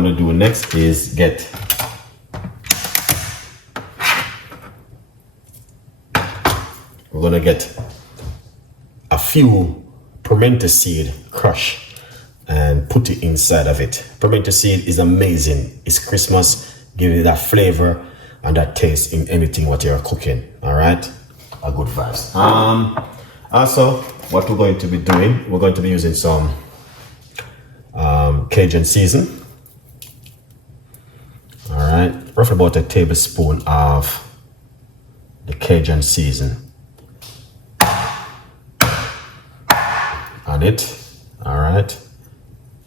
going to do next is we're going to get a few pimento seed crush and put it inside of it. Pimento seed is amazing. It's Christmas, give you that flavor and that taste in anything what you're cooking. All right, a good vibes. Also, what we're going to be doing, we're going to be using some Cajun season. All right, roughly about a tablespoon of the Cajun season on it. All right,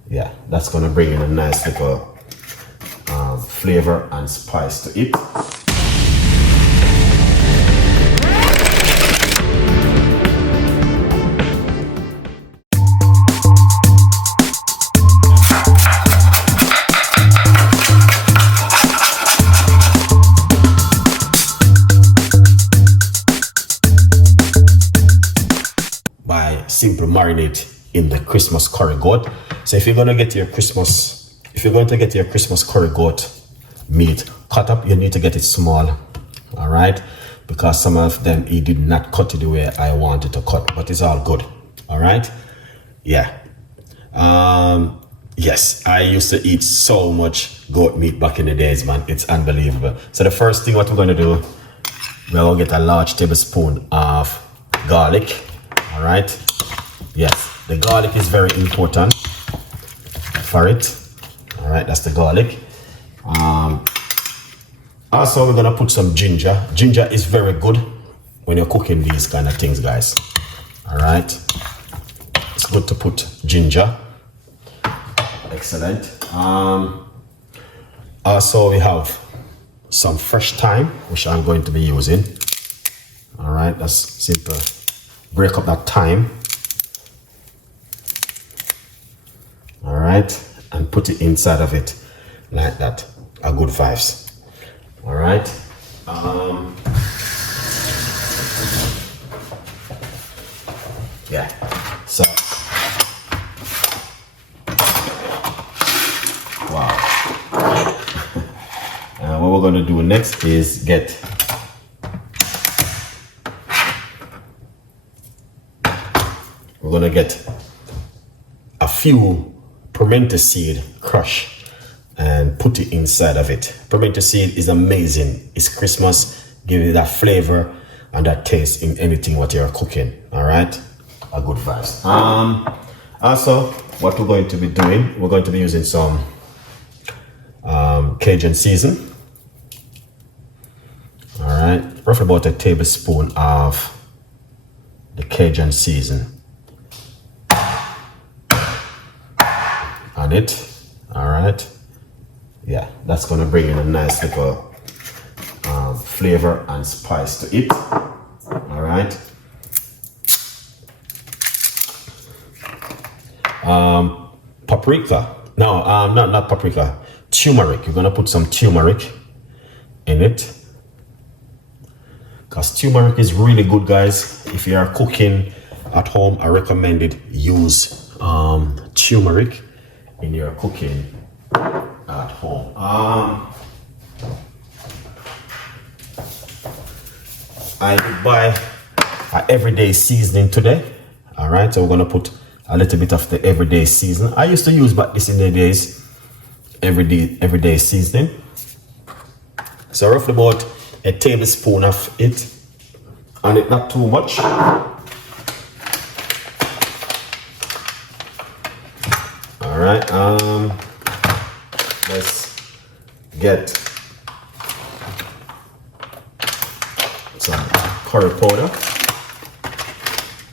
yeah, that's gonna bring in a nice little flavor and spice to it. Simple marinate in the Christmas curry goat. So if you're going to get your Christmas curry goat meat cut up, you need to get it small. All right, because some of them he did not cut it the way I wanted to cut, but it's all good. All right, yeah. Yes, I used to eat so much goat meat back in the days, man. It's unbelievable. So the first thing what we're going to do, we're going to get a large tablespoon of garlic. All right, yes, the garlic is very important for it. All right, that's the garlic. Also, we're gonna put some ginger. Ginger is very good when you're cooking these kind of things, guys. All right, it's good to put ginger. Excellent. Also, we have some fresh thyme, which I'm going to be using. All right, that's simple. Break up that thyme. All right, and put it inside of it like that. A good vibes. All right. Yeah. So, wow. What we're going to do next is we're going to get a few pimento seed crush and put it inside of it. Pimento seed is amazing. It's Christmas, give you that flavor and that taste in anything what you're cooking. All right, a good vibes. Also, what we're going to be doing, we're going to be using some Cajun season. All right, roughly about a tablespoon of the Cajun season on it. All right, yeah, that's gonna bring in a nice little flavor and spice to it. All right, paprika. No, not paprika. Turmeric. You're gonna put some turmeric in it, because turmeric is really good, guys. If you are cooking at home, I recommend it. Use turmeric in your cooking at home. I buy an everyday seasoning today. All right, so we're gonna put a little bit of the everyday seasoning. I used to use back this in the days, everyday seasoning. So roughly about a tablespoon of it, and it not too much. All right, let's get some curry powder.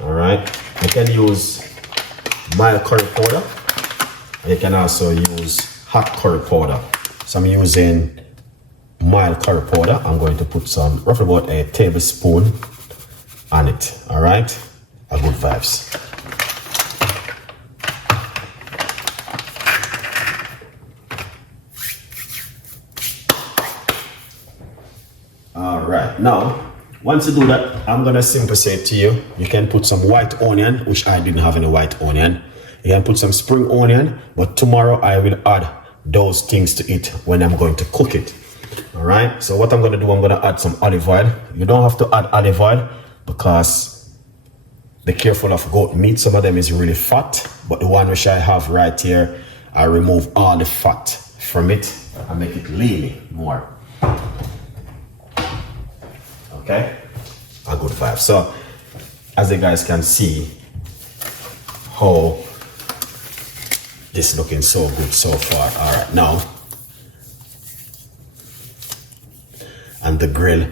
All right, you can use mild curry powder, and you can also use hot curry powder. So I'm using mild curry powder. I'm going to put some, roughly about a tablespoon on it. All right, a good vibes. All right, now once you do that, I'm gonna simply say to you, you can put some white onion, which I didn't have any white onion. You can put some spring onion, but tomorrow I will add those things to eat when I'm going to cook it. All right, so what I'm going to do, I'm going to add some olive oil. You don't have to add olive oil because be careful of goat meat. Some of them is really fat, but the one which I have right here, I remove all the fat from it and make it lean more. Okay, a good vibe. So as you guys can see how this looking so good so far. All right, now and the grill,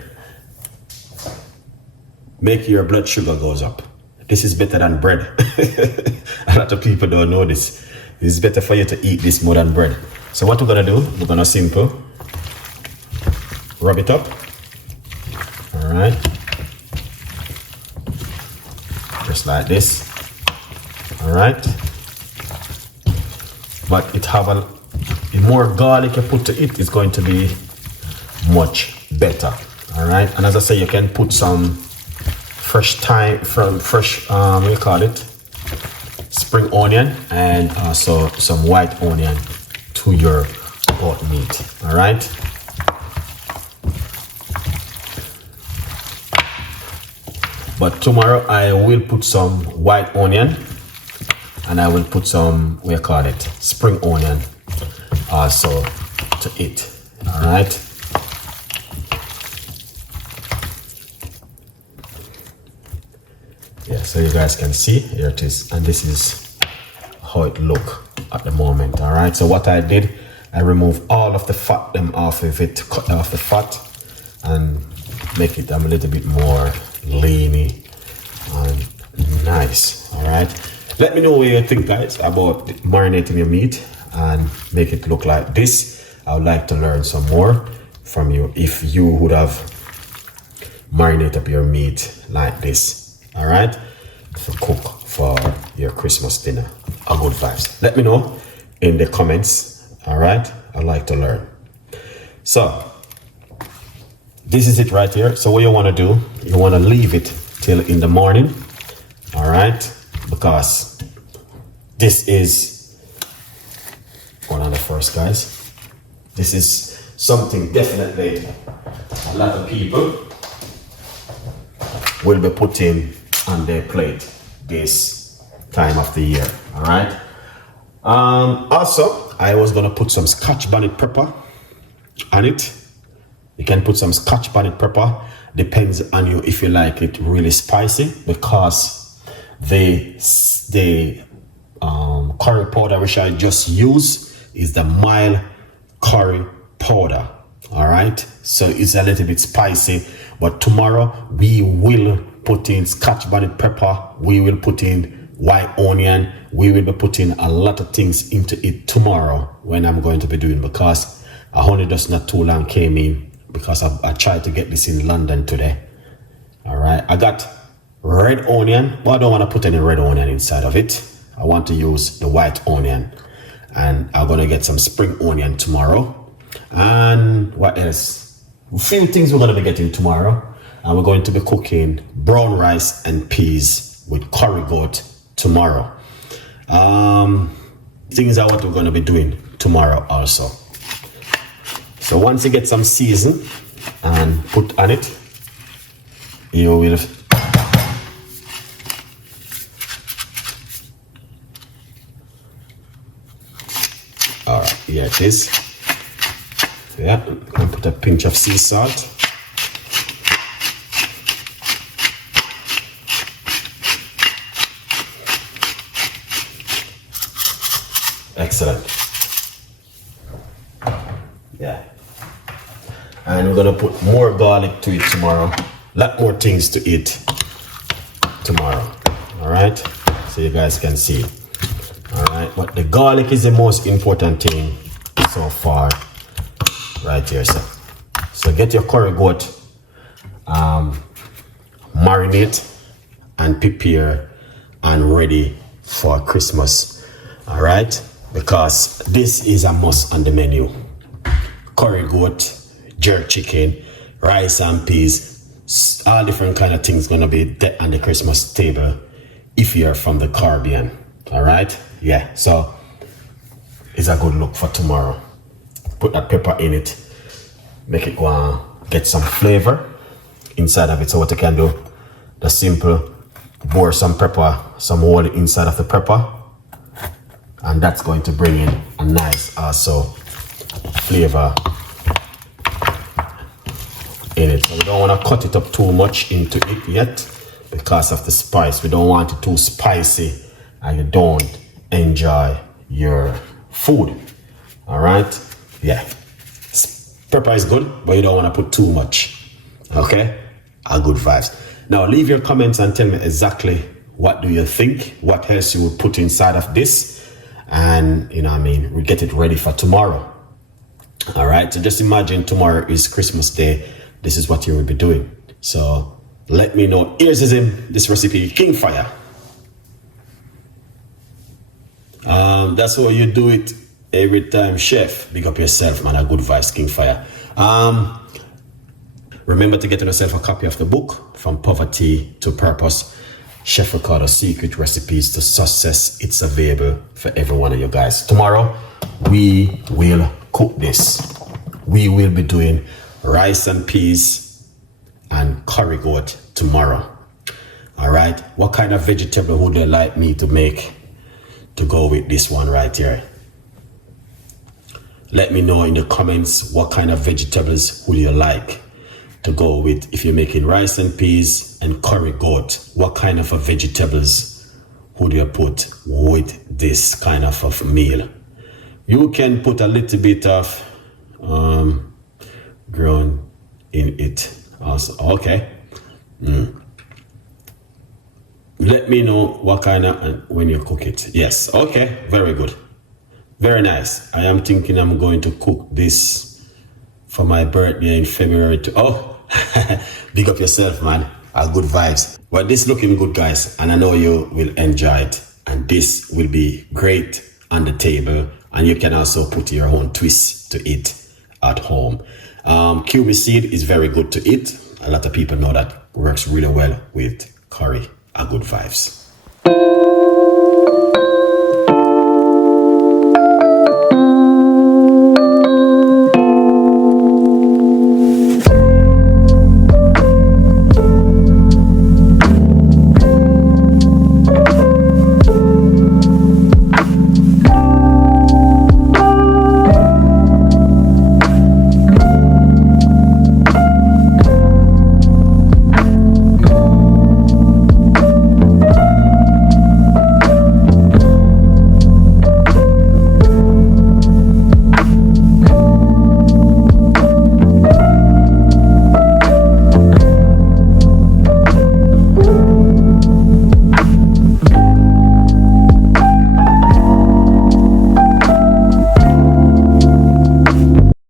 make your blood sugar goes up. This is better than bread. A lot of people don't know this. It's better for you to eat this more than bread. So what we're gonna do, we're gonna simple rub it up. All right, just like this. All right, but it have the more garlic you put to it is going to be much better. All right, and as I say, you can put some fresh thyme from fresh what do you call it, spring onion, and also some white onion to your goat meat. All right, but tomorrow I will put some white onion and I will put some, what do you call it, spring onion also to it. All right, yeah, so you guys can see, here it is, and this is how it look at the moment. All right, so what I did, I remove all of the fat them off of it, cut off the fat and make it a little bit more leany and nice. All right, let me know what you think, guys, about marinating your meat and make it look like this. I would like to learn some more from you if you would have marinated up your meat like this. All right, to cook for your Christmas dinner. A good vibes. Let me know in the comments. All right, I'd like to learn. So this is it right here. So what you want to do, you want to leave it till in the morning. All right, because this is one of the first, guys. This is something definitely a lot of people will be putting on their plate this time of the year. All right, also I was gonna put some scotch bonnet pepper on it. You can put some scotch bonnet pepper, depends on you if you like it really spicy, because the curry powder which I just use is the mild curry powder. All right, so it's a little bit spicy, but tomorrow we will put in scotch bonnet pepper, we will put in white onion, we will be putting a lot of things into it tomorrow when I'm going to be doing, because I only just not too long came in, because I tried to get this in London today. All right, I got red onion, but I don't want to put any red onion inside of it. I want to use the white onion, and I'm gonna get some spring onion tomorrow. And what else? A few things we're gonna be getting tomorrow, and we're going to be cooking brown rice and peas with curry goat tomorrow. Things are what we're going to be doing tomorrow also. So once you get some season and put on it, you will all right, here it is. Yeah, and put a pinch of sea salt. Excellent. Yeah. And we're gonna put more garlic to it tomorrow. A lot more things to eat tomorrow. All right, so you guys can see. All right, but the garlic is the most important thing so far right here. So get your curry goat, marinate and prepare and ready for Christmas. All right, because this is a must on the menu. Curry goat, jerk chicken, rice and peas, all different kind of things gonna be on the Christmas table if you're from the Caribbean. All right, yeah, so it's a good look for tomorrow. put that pepper in it, make it go and get some flavor inside of it. So what you can do, the simple, pour some pepper, some water inside of the pepper, and that's going to bring in a nice also flavor in it. So we don't want to cut it up too much into it yet because of the spice. We don't want it too spicy and you don't enjoy your food. All right, yeah, pepper is good, but you don't want to put too much. Okay, a good vibes. Now leave your comments and tell me exactly what do you think, what else you would put inside of this, and you know what I mean, we get it ready for tomorrow. All right, so just imagine tomorrow is Christmas Day. This is what you will be doing. So let me know. Here's this recipe, King Fire. That's how you do it every time, chef. Big up yourself, man. A good vibes, King Fire. Remember to get yourself a copy of the book, From Poverty to Purpose, Chef Ricardo Secret Recipes to Success. It's available for every one of you guys. Tomorrow, we will cook this. We will be doing rice and peas and curry goat tomorrow. All right. What kind of vegetable would you like me to make to go with this one right here? Let me know in the comments what kind of vegetables would you like to go with. If you're making rice and peas and curry goat, what kind of vegetables would you put with this kind of a meal? You can put a little bit of grown in it also. Okay. Let me know what kind of when you cook it. Yes. Okay. Very good. Very nice. I am thinking I'm going to cook this for my birthday in February. Big up yourself, man. Good vibes. Well, this looking good, guys, and I know you will enjoy it. And this will be great on the table, and you can also put your own twist to it at home. Cumin seed is very good to eat. A lot of people know that works really well with curry. Good vibes.